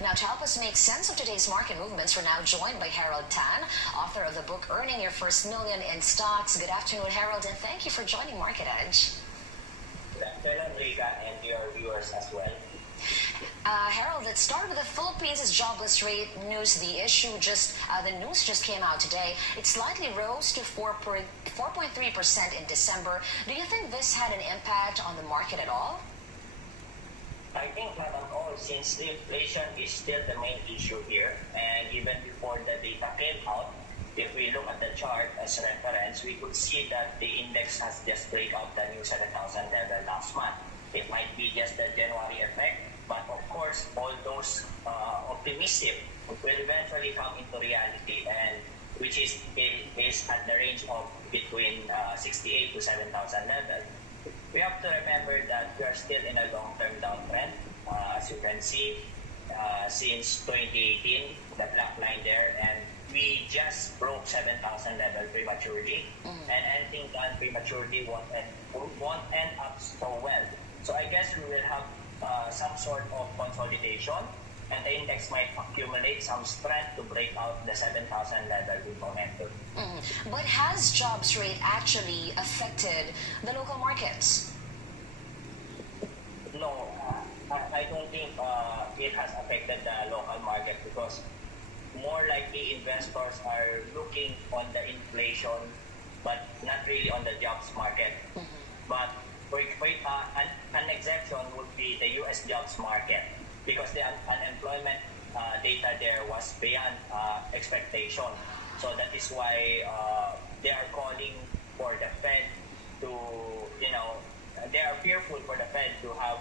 Now, to help us make sense of today's market movements, we're now joined by Herald Tan, author of the book Earning Your First Million in Stocks. Good afternoon, Herald, and thank you for joining Market Edge. Good afternoon, Rica, and your viewers as well. Harold, let's start with the Philippines' jobless rate news. The news just came out today. It slightly rose to 4.3% in December. Do you think this had an impact on the market at all? I think not at all, since the inflation is still the main issue here. And even before the data came out, if we look at the chart as reference, we could see that the index has just break out the new 7,000 level last month. It might be just the January effect, but of course, all those optimistic will eventually come into reality, and which is at the range of between 68 to 7,000 level. We have to remember that we are still in a long-term downtrend. As you can see, since 2018, the black line there, and we just broke 7,000 level prematurely, and anything done prematurely won't end up so well. So I guess we will have some sort of consolidation, and the index might accumulate some strength to break out the 7,000 level with momentum. But has jobs rate actually affected the local markets? No, I don't think it has affected the local market, because more likely investors are looking on the inflation, but not really on the jobs market. But an exception would be the U.S. jobs market, because the unemployment data there was beyond expectation. So that is why they are calling for the Fed to, they are fearful for the Fed to have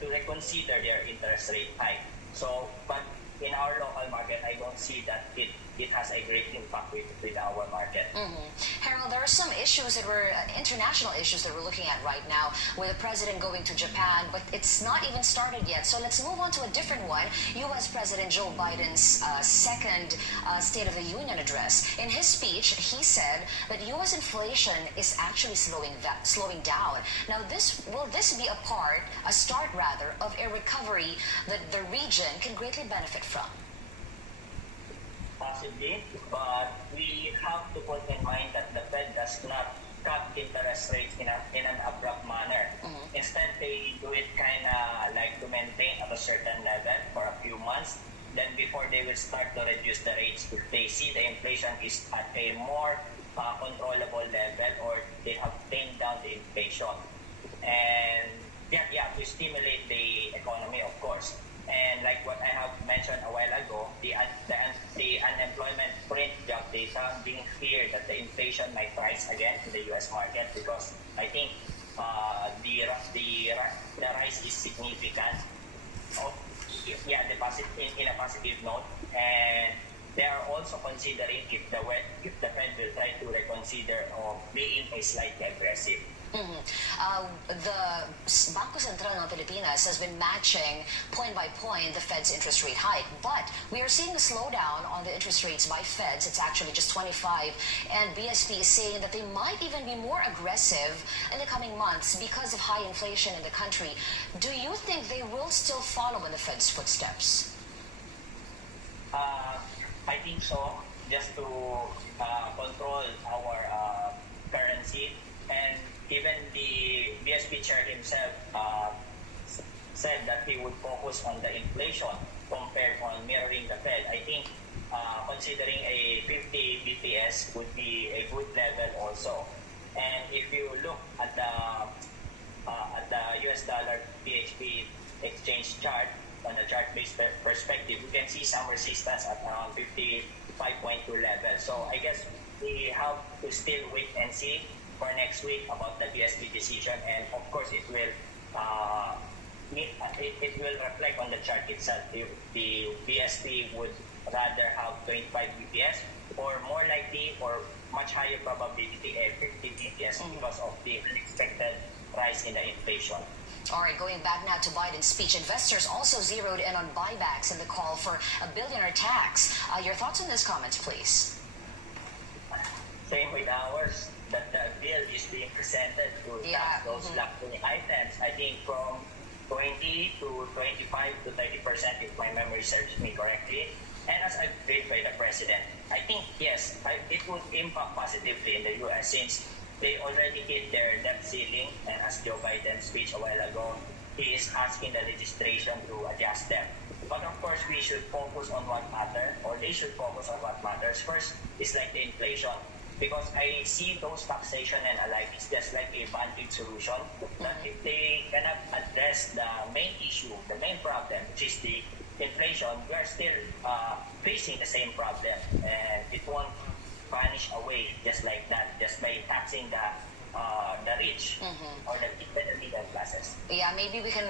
to reconsider their interest rate hike. So, but in our local market, I don't see that it has a great impact with our market. Harold, there are some issues that were international issues that we're looking at right now, with the president going to Japan, but it's not even started yet. So let's move on to a different one. U.S. President Joe Biden's second State of the Union address. In his speech, he said that U.S. inflation is actually slowing down. Now, will this be a start of a recovery that the region can greatly benefit from? Possibly, but we have to put in mind that the Fed does not cut interest rates in an abrupt manner. Instead, they do it kind of like to maintain at a certain level for a few months. Then before they will start to reduce the rates, if they see the inflation is at a more controllable level, or they have tamed down the inflation. And to stimulate the economy, of course. And like what I have mentioned a while ago, the unemployment print job data being feared that the inflation might rise again in the U.S. market, because I think the rise is significant. In a positive note, and they are also considering if the Fed will try to reconsider of being a slightly aggressive. The Bangko Sentral ng Pilipinas has been matching point by point the Fed's interest rate hike, but we are seeing a slowdown on the interest rates by Feds. It's actually just 25, and BSP is saying that they might even be more aggressive in the coming months because of high inflation in the country. Do you think they will still follow in the Fed's footsteps? I think so, just to control our currency. And even the BSP chair himself said that he would focus on the inflation compared on mirroring the Fed. I think considering a 50 BPS would be a good level also. And if you look at the US dollar PHP exchange chart, on a chart-based perspective, you can see some resistance at around 55.2 level. So I guess we have to still wait and see for next week about the BSP decision, and of course it will reflect on the chart itself. The BSP would rather have 25 BPS, or more likely, or much higher probability, a 50 BPS because of the unexpected rise in the inflation. All right, going back now to Biden's speech, investors also zeroed in on buybacks and the call for a billionaire tax. Your thoughts on this comments, please? Same with ours, that the bill is being presented to tax those luxury items. I think from 20 to 25 to 30%, if my memory serves me correctly. And as I briefed by the president, I think yes, it would impact positively in the U.S. since they already hit their debt ceiling, and as Joe Biden's speech a while ago, he is asking the legislation to adjust them. But of course, we should focus on what matters, or they should focus on what matters. First is like the inflation, because I see those taxation and alike is just like a band-aid solution. That if they cannot address the main issue, the main problem, which is the inflation, we are still facing the same problem, and it won't vanish away just like that, just by taxing the rich or the middle classes. Yeah, maybe we can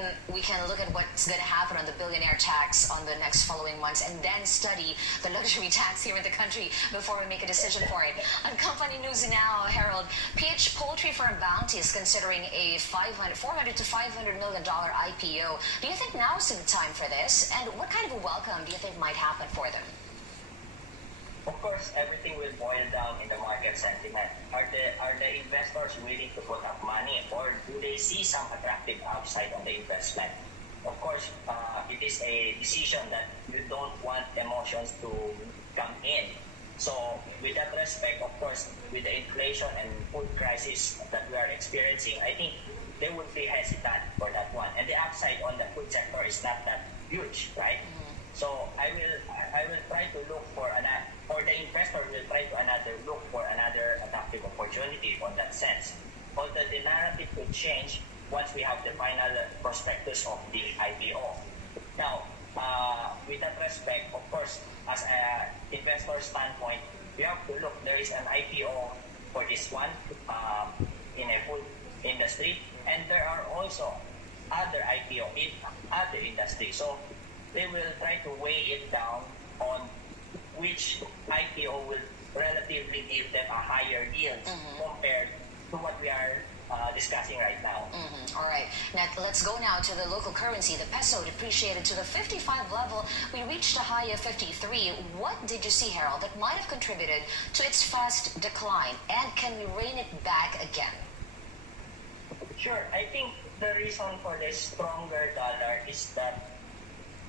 look at what's going to happen on the billionaire tax on the next following months, and then study the luxury tax here in the country before we make a decision for it. On company news now, Harold, PH Poultry Firm Bounty is considering a $400 to $500 million IPO. Do you think now is the time for this? And what kind of a welcome do you think might happen for them? Of course, everything will boil down in the market sentiment. Are the investors willing to put up money, or do they see some attractive upside on the investment? Of course, it is a decision that you don't want emotions to come in. So, with that respect, of course, with the inflation and food crisis that we are experiencing, I think they would be hesitant for that one. And the upside on the food sector is not that huge, right? So I will try to look for the investor will try to look for another attractive opportunity on that sense. Although the narrative could change once we have the final prospectus of the IPO. Now, with that respect, of course, as an investor standpoint, we have to look. There is an IPO for this one in a food industry, and there are also other IPO in other industries. So they will try to weigh it down on which IPO will relatively give them a higher yield compared to what we are discussing right now. All right. Now, let's go now to the local currency. The peso depreciated to the 55 level. We reached a high of 53. What did you see, Harold, that might have contributed to its fast decline? And can we rein it back again? Sure. I think the reason for the stronger dollar is that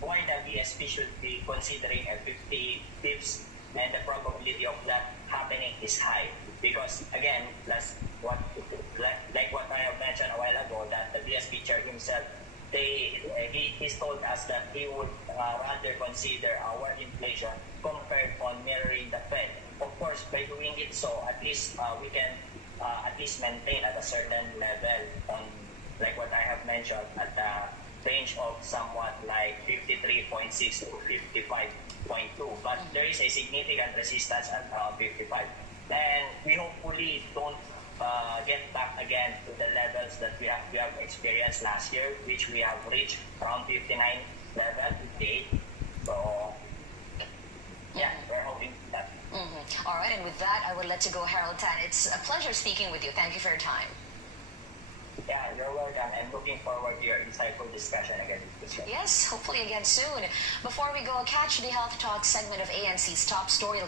why the BSP should be considering a 50 pips, and the probability of that happening is high. Because again, like what I have mentioned a while ago, that the BSP chair himself, he's told us that he would rather consider our inflation compared on mirroring the Fed. Of course, by doing it so, at least we can at least maintain at a certain level on, like what I have mentioned, at the range of somewhat like 53.6 to 55.2. But there is a significant resistance at 55. And we hopefully don't get back again to the levels that we have experienced last year, which we have reached around 59 level, 58. So, yeah, we're hoping that. All right, and with that, I will let you go, Herald Tan. It's a pleasure speaking with you. Thank you for your time. Yeah, you're welcome, and looking forward to your insightful discussion again. Yes, hopefully again soon. Before we go, catch the Health Talk segment of ANC's Top Story.